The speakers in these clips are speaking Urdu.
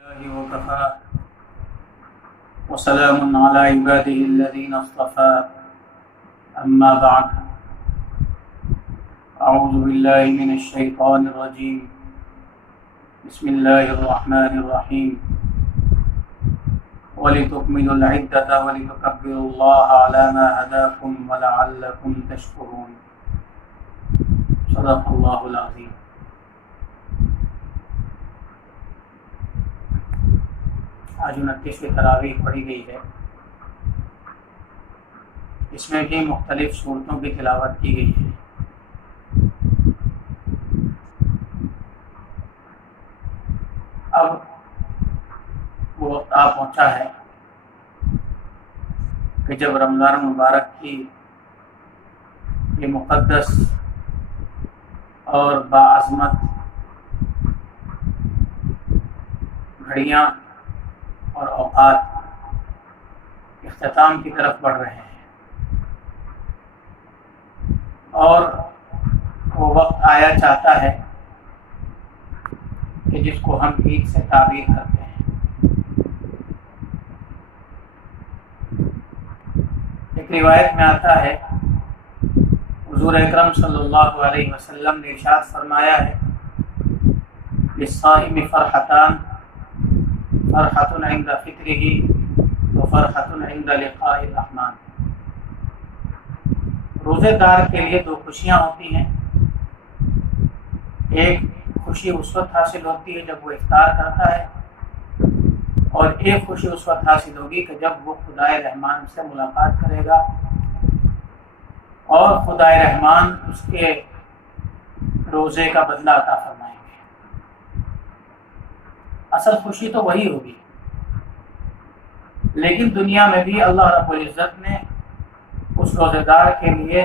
الله وكفى وسلام على عباده الذين اصطفى أما بعد أعوذ بالله من الشيطان الرجيم بسم الله الرحمن الرحيم ولتكملوا العدة ولتكبروا الله على ما هداكم ولعلكم تشكرون صدق الله العظيم۔ آج 29ویں تراویح پڑھی گئی ہے۔ اس میں بھی مختلف صورتوں کی تلاوت کی گئی ہے۔ اب وہ وقت آ پہنچا ہے کہ جب رمضان مبارک کی یہ مقدس اور باعظمت گھڑیاں اور اوقات اختتام کی طرف بڑھ رہے ہیں، اور وہ وقت آیا چاہتا ہے کہ جس کو ہم عید سے تعبیر کرتے ہیں۔ ایک روایت میں آتا ہے حضور اکرم صلی اللہ علیہ وسلم نے ارشاد فرمایا ہے للصائم فرحتان فرحۃ عند فطرہ وفرحۃ عند لقاء الرحمن۔ روزے دار کے لیے دو خوشیاں ہوتی ہیں، ایک خوشی اس وقت حاصل ہوتی ہے جب وہ افطار کرتا ہے، اور ایک خوشی اس وقت حاصل ہوگی کہ جب وہ خدائے رحمان سے ملاقات کرے گا اور خدائے رحمان اس کے روزے کا بدلہ عطا فرمائیں گے۔ اصل خوشی تو وہی ہوگی، لیکن دنیا میں بھی اللہ رب العزت نے اس روزے دار کے لیے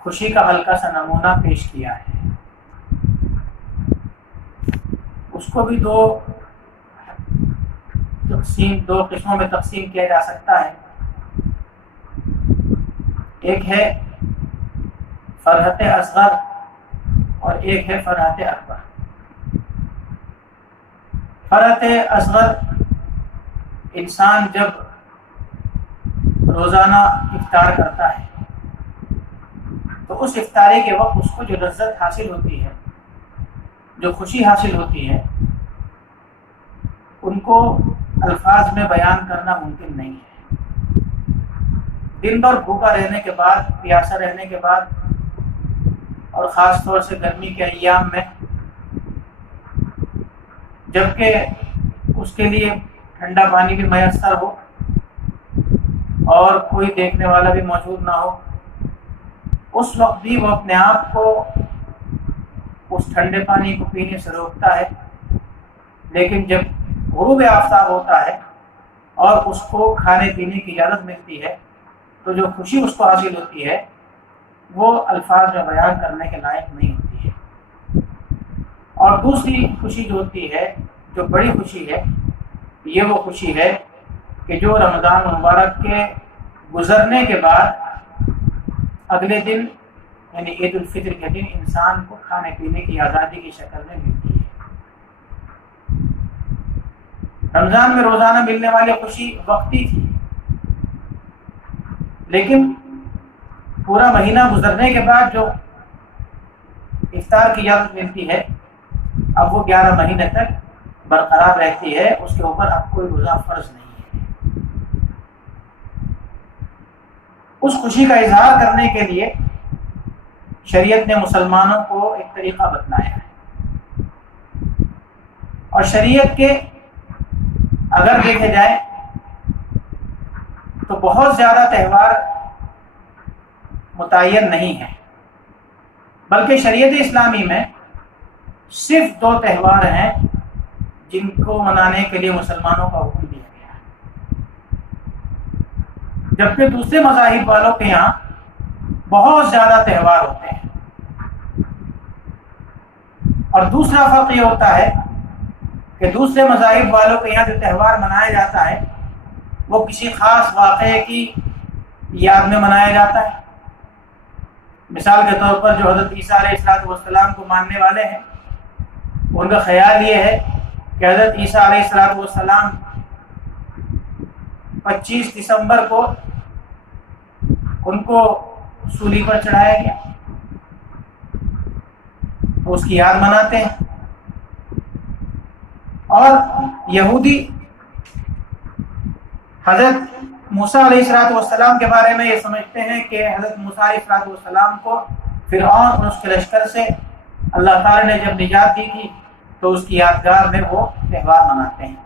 خوشی کا ہلکا سا نمونہ پیش کیا ہے۔ اس کو بھی دو قسموں میں تقسیم کیا جا سکتا ہے۔ ایک ہے فرحت اصغر اور ایک ہے فرحت اکبر۔ فرحت اصغر انسان جب روزانہ افطار کرتا ہے تو اس افطاری کے وقت اس کو جو لذت حاصل ہوتی ہے، جو خوشی حاصل ہوتی ہے، ان کو الفاظ میں بیان کرنا ممکن نہیں ہے۔ دن بھر بھوکا رہنے کے بعد، پیاسا رہنے کے بعد، اور خاص طور سے گرمی کے ایام میں جبکہ اس کے لیے ٹھنڈا پانی بھی میسر ہو اور کوئی دیکھنے والا بھی موجود نہ ہو، اس وقت بھی وہ اپنے آپ کو اس ٹھنڈے پانی کو پینے سے روکتا ہے، لیکن جب غروب آفتاب ہوتا ہے اور اس کو کھانے پینے کی اجازت ملتی ہے تو جو خوشی اس کو حاصل ہوتی ہے وہ الفاظ میں بیان کرنے کے لائق نہیں ہوتی ہے۔ اور دوسری خوشی جو ہوتی ہے، جو بڑی خوشی ہے، یہ وہ خوشی ہے کہ جو رمضان مبارک کے گزرنے کے بعد اگلے دن یعنی عید الفطر کے دن انسان کو کھانے پینے کی آزادی کی شکل میں ملتی ہے۔ رمضان میں روزانہ ملنے والی خوشی وقتی تھی، لیکن پورا مہینہ گزرنے کے بعد جو افطار کی اجازت ملتی ہے اب وہ 11 مہینے تک برقرار رہتی ہے، اس کے اوپر اب کوئی روزہ فرض نہیں ہے۔ اس خوشی کا اظہار کرنے کے لیے شریعت نے مسلمانوں کو ایک طریقہ بتلایا ہے، اور شریعت کے اگر دیکھے جائے تو بہت زیادہ تہوار متعین نہیں ہے، بلکہ شریعت اسلامی میں صرف 2 تہوار ہیں جن کو منانے کے لیے مسلمانوں کا حکم دیا گیا ہے، جبکہ دوسرے مذاہب والوں کے یہاں بہت زیادہ تہوار ہوتے ہیں۔ اور دوسرا فرق یہ ہوتا ہے کہ دوسرے مذاہب والوں کے یہاں جو تہوار منایا جاتا ہے وہ کسی خاص واقعے کی یاد میں منایا جاتا ہے۔ مثال کے طور پر جو حضرت عیسیٰ علیہ السلام کو ماننے والے ہیں ان کا خیال یہ ہے کہ حضرت عیسیٰ علیہ السلام 25 دسمبر کو ان کو سولی پر چڑھایا گیا، تو اس کی یاد مناتے ہیں۔ اور یہودی حضرت موسیٰ علیہ السلام کے بارے میں یہ سمجھتے ہیں کہ حضرت موسیٰ علیہ السلام کو فرعون اور اس کے لشکر سے اللہ تعالی نے جب نجات دی تھی تو اس کی یادگار میں وہ تہوار مناتے ہیں۔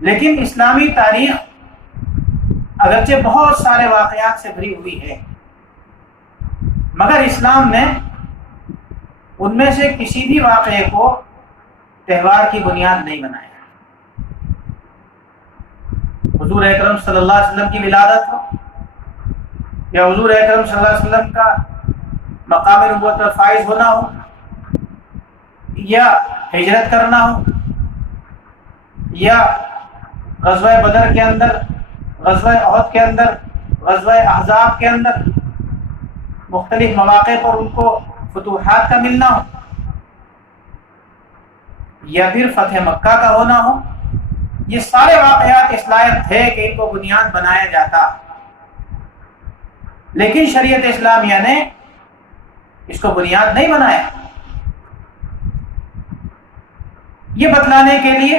لیکن اسلامی تاریخ اگرچہ بہت سارے واقعات سے بھری ہوئی ہے، مگر اسلام نے ان میں سے کسی بھی واقعے کو تہوار کی بنیاد نہیں بنایا۔ حضور اکرم صلی اللہ علیہ وسلم کی ولادت ہو یا حضور اکرم صلی اللہ علیہ وسلم کا مقام نبوت پر فائز ہونا ہو یا ہجرت کرنا ہو یا غزوہ بدر کے اندر، غزوہ احد کے اندر، غزوہ احزاب کے اندر مختلف مواقع پر ان کو فتوحات کا ملنا ہو یا پھر فتح مکہ کا ہونا ہو، یہ سارے واقعات اس لائق تھے کہ ان کو بنیاد بنایا جاتا، لیکن شریعت اسلامیہ نے اس کو بنیاد نہیں بنایا۔ یہ بتلانے کے لیے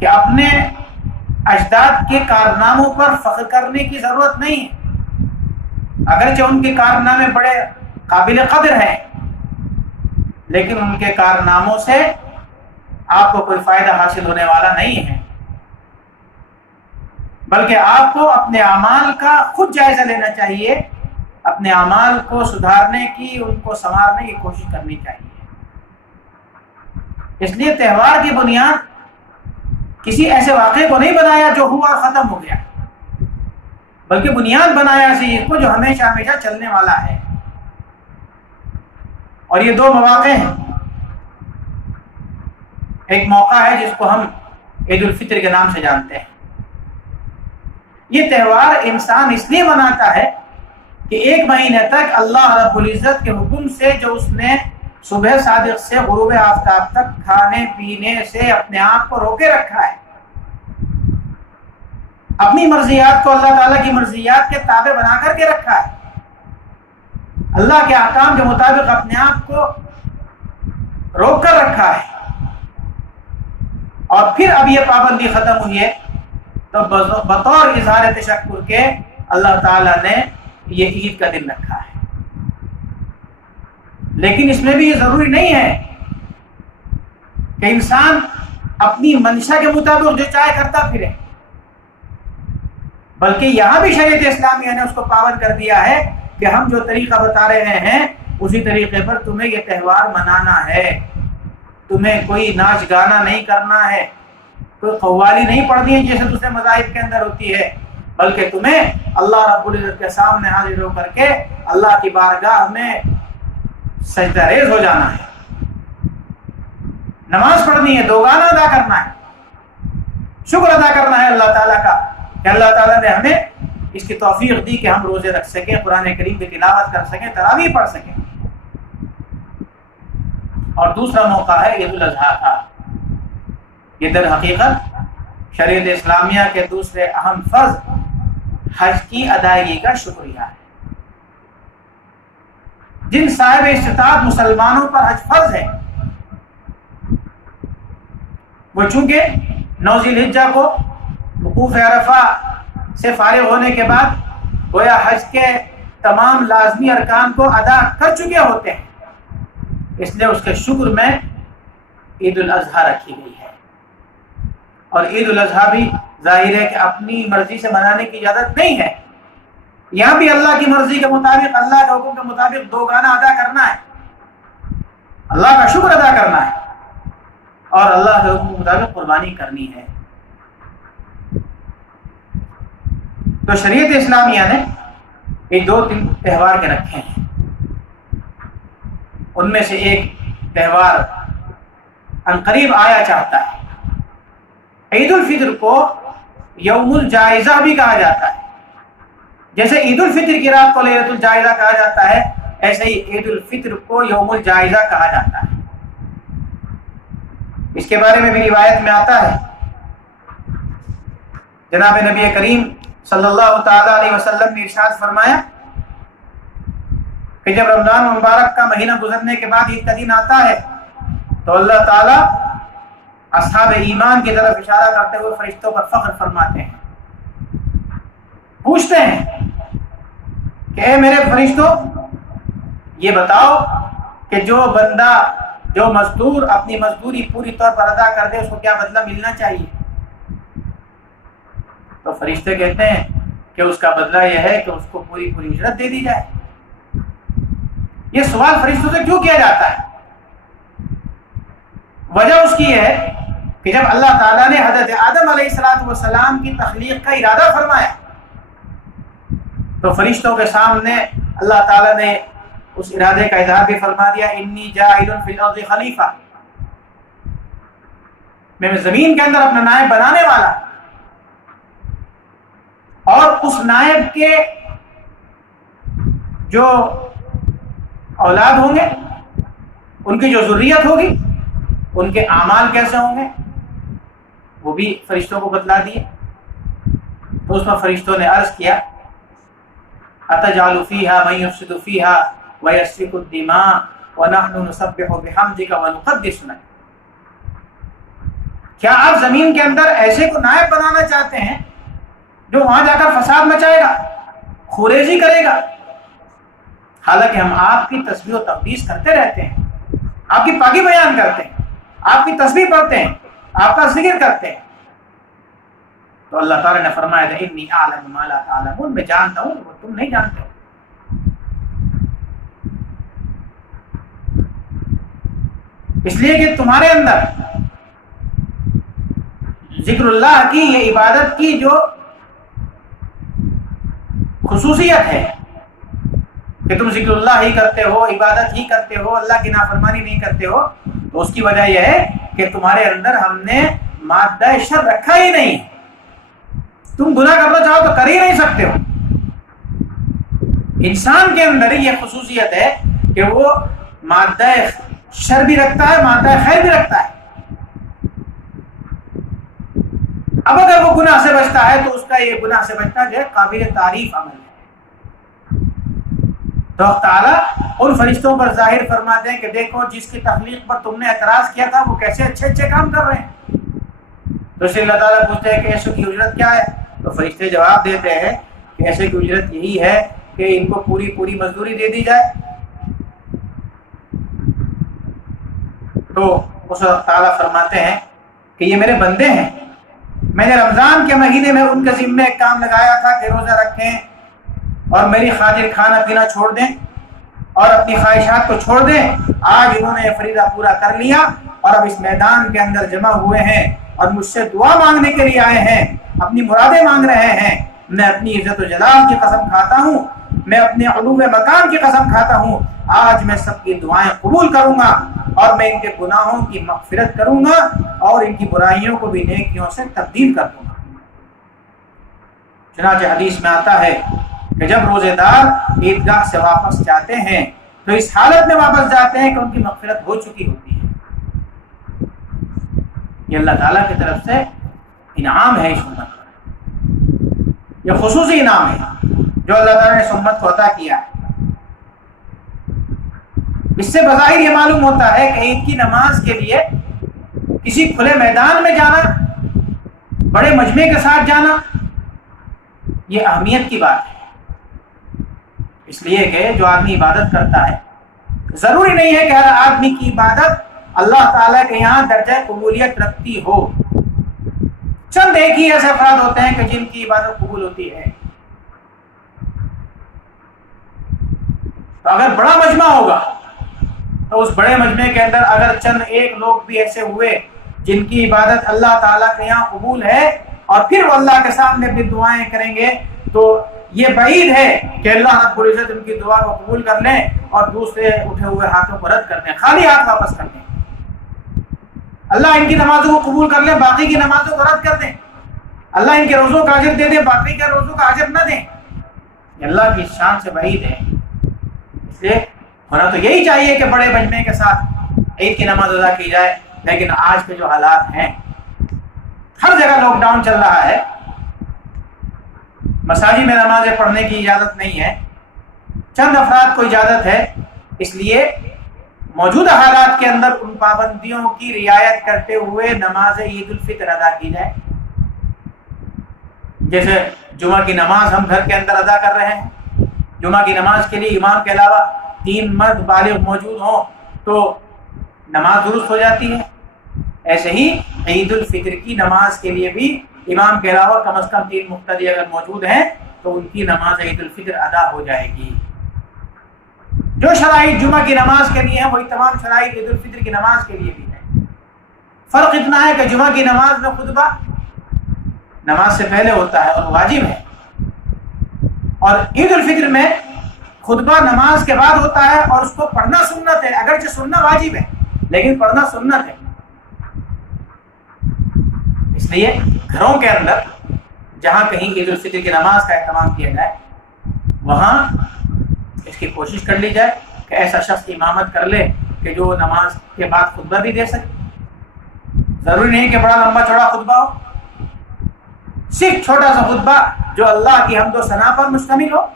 کہ اپنے اجداد کے کارناموں پر فخر کرنے کی ضرورت نہیں ہے، اگرچہ ان کے کارنامے بڑے قابل قدر ہیں، لیکن ان کے کارناموں سے آپ کو کوئی فائدہ حاصل ہونے والا نہیں ہے، بلکہ آپ کو اپنے اعمال کا خود جائزہ لینا چاہیے، اپنے اعمال کو سدھارنے کی، ان کو سنوارنے کی کوشش کرنی چاہیے۔ اس لیے تہوار کی بنیاد کسی ایسے واقعے کو نہیں بنایا جو ہوا اور ختم ہو گیا، بلکہ بنیاد بنایا اسی چیز کو جو ہمیشہ ہمیشہ چلنے والا ہے۔ اور یہ دو مواقع ہیں، ایک موقع ہے جس کو ہم عید الفطر کے نام سے جانتے ہیں۔ یہ تہوار انسان اس لیے مناتا ہے کہ ایک مہینے تک اللہ رب العزت کے حکم سے جو اس نے صبح صادق سے غروب آفتاب تک کھانے پینے سے اپنے آپ کو روکے رکھا ہے، اپنی مرضیات کو اللہ تعالیٰ کی مرضیات کے تابع بنا کر کے رکھا ہے، اللہ کے احکام کے مطابق اپنے آپ کو روک کر رکھا ہے، اور پھر اب یہ پابندی ختم ہوئی ہے تو بطور اظہار تشکر کے اللہ تعالیٰ نے یہ عید کا دن رکھا ہے۔ لیکن اس میں بھی یہ ضروری نہیں ہے کہ انسان اپنی منشا کے مطابق جو چاہے کرتا پھرے، بلکہ یہاں بھی شریعت اسلامیہ نے اس کو پابند کر دیا ہے کہ ہم جو طریقہ بتا رہے ہیں اسی طریقے پر تمہیں یہ تہوار منانا ہے، تمہیں کوئی ناچ گانا نہیں کرنا ہے، کوئی قوالی نہیں پڑھنی ہے جیسے دوسرے مذاہب کے اندر ہوتی ہے، بلکہ تمہیں اللہ رب العزت کے سامنے حاضر ہو کر کے اللہ کی بارگاہ میں سجدہ ریز ہو جانا ہے، نماز پڑھنی ہے، دو گانا ادا کرنا ہے، شکر ادا کرنا ہے اللہ تعالیٰ کا کہ اللہ تعالیٰ نے ہمیں اس کی توفیق دی کہ ہم روزے رکھ سکیں، قرآن کریم کی تلاوت کر سکیں، تراویح پڑھ سکیں۔ اور دوسرا موقع ہے عید الاضحیٰ کا۔ یہ در حقیقت شریعت اسلامیہ کے دوسرے اہم فرض حج کی ادائیگی کا شکریہ ہے۔ جن صاحب استطاعت مسلمانوں پر حج فرض ہے، وہ چونکہ 9 ذی الحجہ کو وقوف عرفہ سے فارغ ہونے کے بعد گویا حج کے تمام لازمی ارکان کو ادا کر چکے ہوتے ہیں، اس لیے اس کے شکر میں عید الاضحیٰ رکھی گئی ہے۔ اور عید الاضحیٰ بھی ظاہر ہے کہ اپنی مرضی سے منانے کی اجازت نہیں ہے، یہاں بھی اللہ کی مرضی کے مطابق، اللہ کے حکم کے مطابق دو گانا ادا کرنا ہے، اللہ کا شکر ادا کرنا ہے اور اللہ کے حکم کے مطابق قربانی کرنی ہے۔ تو شریعت اسلامیہ نے یہ 2-3 تہوار کے رکھے ہیں، ان میں سے ایک تہوار عنقریب آیا چاہتا ہے۔ عید الفطر کو یوم الجائزہ بھی کہا جاتا ہے، جیسے عید الفطر کی رات کو لیلۃ الجائزہ کہا جاتا ہے، ایسے ہی عید الفطر کو یوم الجائزہ کہا جاتا ہے۔ اس کے بارے میں بھی روایت میں آتا ہے، جناب نبی کریم صلی اللہ تعالی علیہ وسلم نے ارشاد فرمایا کہ جب رمضان مبارک کا مہینہ گزرنے کے بعد عید کا دن آتا ہے تو اللہ تعالیٰ اصحاب ایمان کی طرف اشارہ کرتے ہوئے فرشتوں پر فخر فرماتے ہیں، پوچھتے ہیں کہ اے میرے فرشتوں، یہ بتاؤ کہ جو بندہ، جو مزدور اپنی مزدوری پوری طور پر ادا کر دے اس کو کیا بدلہ ملنا چاہیے؟ تو فرشتے کہتے ہیں کہ اس کا بدلہ یہ ہے کہ اس کو پوری اجرت دے دی جائے۔ یہ سوال فرشتوں سے کیوں کیا جاتا ہے؟ وجہ اس کی ہے کہ جب اللہ تعالیٰ نے حضرت آدم علیہ السلام کی تخلیق کا ارادہ فرمایا تو فرشتوں کے سامنے اللہ تعالیٰ نے اس ارادے کا اظہار بھی فرما دیا، انی جاعل فی الارض خلیفہ، میں زمین کے اندر اپنا نائب بنانے والا، اور اس نائب کے جو اولاد ہوں گے، ان کی جو ذریت ہوگی، ان کے اعمال کیسے ہوں گے وہ بھی فرشتوں کو بتلا دیے۔ تو اس میں فرشتوں نے عرض کیا اتجعل فیہا من یفسد فیہا ویسفک الدماء ونحن نسبح بحمدک ونقدس لک، کیا آپ زمین کے اندر ایسے کو نائب بنانا چاہتے ہیں جو وہاں جا کر فساد مچائے گا، خوریزی کرے گا، حالانکہ ہم آپ کی تسبیح و تقدیس کرتے رہتے ہیں، آپ کی پاکی بیان کرتے ہیں، آپ کی تسبیح پڑھتے ہیں، آپ کا ذکر کرتے ہیں۔ تو اللہ تعالیٰ نے فرمایا تھا انی اعلم ما لا تعلمون، میں جانتا ہوں وہ تم نہیں جانتے ہو۔ اس لیے کہ تمہارے اندر ذکر اللہ کی، یہ عبادت کی جو خصوصیت ہے کہ تم ذکر اللہ ہی کرتے ہو، عبادت ہی کرتے ہو، اللہ کی نافرمانی نہیں کرتے ہو، تو اس کی وجہ یہ ہے کہ تمہارے اندر ہم نے مادہ شر رکھا ہی نہیں، تم گناہ کرنا چاہو تو کر ہی نہیں سکتے ہو۔ انسان کے اندر یہ خصوصیت ہے کہ وہ مادہ شر بھی رکھتا ہے، مادہ خیر بھی رکھتا ہے۔ اب اگر وہ گناہ سے بچتا ہے تو اس کا یہ گناہ سے بچنا جو ہے قابل تعریف عمل ہے۔ تو تعالیٰ ان فرشتوں پر ظاہر فرماتے ہیں کہ دیکھو جس کی تخلیق پر تم نے اعتراض کیا تھا وہ کیسے اچھے اچھے کام کر رہے ہیں۔ تو اس سے اللہ تعالیٰ پوچھتے ہیں کہ ایسے کی اجرت کیا ہے؟ تو فرشتے جواب دیتے ہیں کہ ایسے کی اجرت یہی ہے کہ ان کو پوری مزدوری دے دی جائے۔ تو اس تعالیٰ فرماتے ہیں کہ یہ میرے بندے ہیں، میں نے رمضان کے مہینے میں ان کے ذمے ایک کام لگایا تھا کہ روزہ رکھیں اور میری خاطر کھانا پینا چھوڑ دیں اور اپنی خواہشات کو چھوڑ دیں۔ آج انہوں نے یہ فریضہ پورا کر لیا اور اب اس میدان کے اندر جمع ہوئے ہیں اور مجھ سے دعا مانگنے کے لیے آئے ہیں، اپنی مرادیں مانگ رہے ہیں۔ میں اپنی عزت و جلال کی قسم کھاتا ہوں، میں اپنے علو مقام کی قسم کھاتا ہوں، آج میں سب کی دعائیں قبول کروں گا اور میں ان کے گناہوں کی مغفرت کروں گا اور ان کی برائیوں کو بھی نیکیوں سے تبدیل کر دوں گا۔ چنانچہ حدیث میں آتا ہے کہ جب روزے دار عیدگاہ سے واپس جاتے ہیں تو اس حالت میں واپس جاتے ہیں کہ ان کی مغفرت ہو چکی ہوتی ہے۔ یہ اللہ تعالیٰ کی طرف سے انعام ہے، اس امت پر یہ خصوصی انعام ہے جو اللہ تعالیٰ نے اس امت کو عطا کیا ہے۔ اس سے بظاہر یہ معلوم ہوتا ہے کہ عید کی نماز کے لیے کسی کھلے میدان میں جانا، بڑے مجمع کے ساتھ جانا، یہ اہمیت کی بات ہے، اس لیے کہ جو آدمی عبادت کرتا ہے ضروری نہیں ہے کہ ہر آدمی کی عبادت اللہ تعالیٰ کے یہاں درجہ قبولیت رکھتی ہو۔ چند ایک ہی ایسے افراد ہوتے ہیں کہ جن کی عبادت قبول ہوتی ہے۔ تو اگر بڑا مجمع ہوگا تو اس بڑے مجمع کے اندر اگر چند ایک لوگ بھی ایسے ہوئے جن کی عبادت اللہ تعالیٰ کے یہاں قبول ہے اور پھر وہ اللہ کے سامنے اپنی دعائیں کریں گے تو یہ بعید ہے کہ اللہ رب العزت ان کی دعا کو قبول کر لیں اور دوسرے اٹھے ہوئے ہاتھوں کو رد کر دیں، خالی ہاتھ واپس کر دیں۔ اللہ ان کی نمازوں کو قبول کر لیں، باقی کی نمازوں کو رد کر دیں۔ اللہ ان کے روزوں کا اجر دے دیں، باقی کے روزوں کا اجر نہ دیں۔ یہ اللہ کی شان سے بعید ہے۔ اس لیے ہونا تو یہی چاہیے کہ بڑے مجمع کے ساتھ عید کی نماز ادا کی جائے، لیکن آج کے جو حالات ہیں، ہر جگہ لاک ڈاؤن چل رہا ہے، مساجد میں نمازیں پڑھنے کی اجازت نہیں ہے، چند افراد کو اجازت ہے، اس لیے موجودہ حالات کے اندر ان پابندیوں کی رعایت کرتے ہوئے نماز عید الفطر ادا کی جائے۔ جیسے جمعہ کی نماز ہم گھر کے اندر ادا کر رہے ہیں، جمعہ کی نماز کے لیے امام کے علاوہ 3 مرد بالغ موجود ہوں تو نماز درست ہو جاتی ہے، ایسے ہی عید الفطر کی نماز کے لیے بھی امام کے علاوہ کم از کم 3 مقتدی اگر موجود ہیں تو ان کی نماز عید الفطر ادا ہو جائے گی۔ جو شرائط جمعہ کی نماز کے لیے ہیں وہی تمام شرائط عید الفطر کی نماز کے لیے بھی ہیں۔ فرق اتنا ہے کہ جمعہ کی نماز میں خطبہ نماز سے پہلے ہوتا ہے اور واجب ہے، اور عید الفطر میں خطبہ نماز کے بعد ہوتا ہے اور اس کو پڑھنا سنت ہے، اگرچہ سننا واجب ہے لیکن پڑھنا سنت ہے۔ اس لیے گھروں کے اندر جہاں کہیں عید الفطر کی نماز کا اہتمام کیا جائے وہاں اس کی کوشش کر لی جائے کہ ایسا شخص امامت کر لے کہ جو نماز کے بعد خطبہ بھی دے سکے۔ ضروری نہیں کہ بڑا لمبا چوڑا خطبہ ہو، صرف چھوٹا سا خطبہ جو اللہ کی حمد و ثنا پر مشتمل ہو،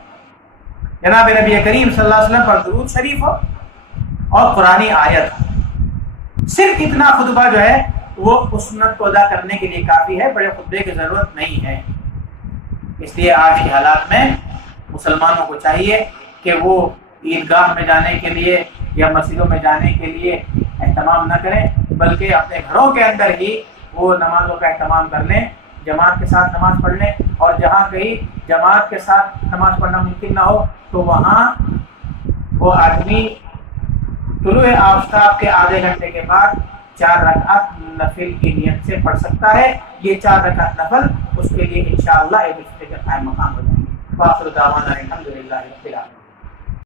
جناب نبی کریم صلی اللہ علیہ وسلم پر درود شریف ہو اور قرآنی آیت ہو، صرف اتنا خطبہ جو ہے وہ اس سنت کو ادا کرنے کے لیے کافی ہے، بڑے خطبے کی ضرورت نہیں ہے۔ اس لیے آج کے حالات میں مسلمانوں کو چاہیے کہ وہ عیدگاہ میں جانے کے لیے یا مسجدوں میں جانے کے لیے اہتمام نہ کریں، بلکہ اپنے گھروں کے اندر ہی وہ نمازوں کا اہتمام کر لیں، جماعت کے ساتھ نماز پڑھ لیں، اور جہاں کہیں جماعت کے ساتھ نماز پڑھنا ممکن نہ ہو تو وہاں وہ آدمی طلوع آفتاب کے آدھے گھنٹے کے بعد 4 رکعت نفل کی نیت سے پڑھ سکتا ہے۔ یہ 4 رکعت نفل اس کے لیے انشاءاللہ عید الفطر کا قائم مقام ہو جائیں گے۔ وآخر دعوانا الحمدللہ رب العالمین۔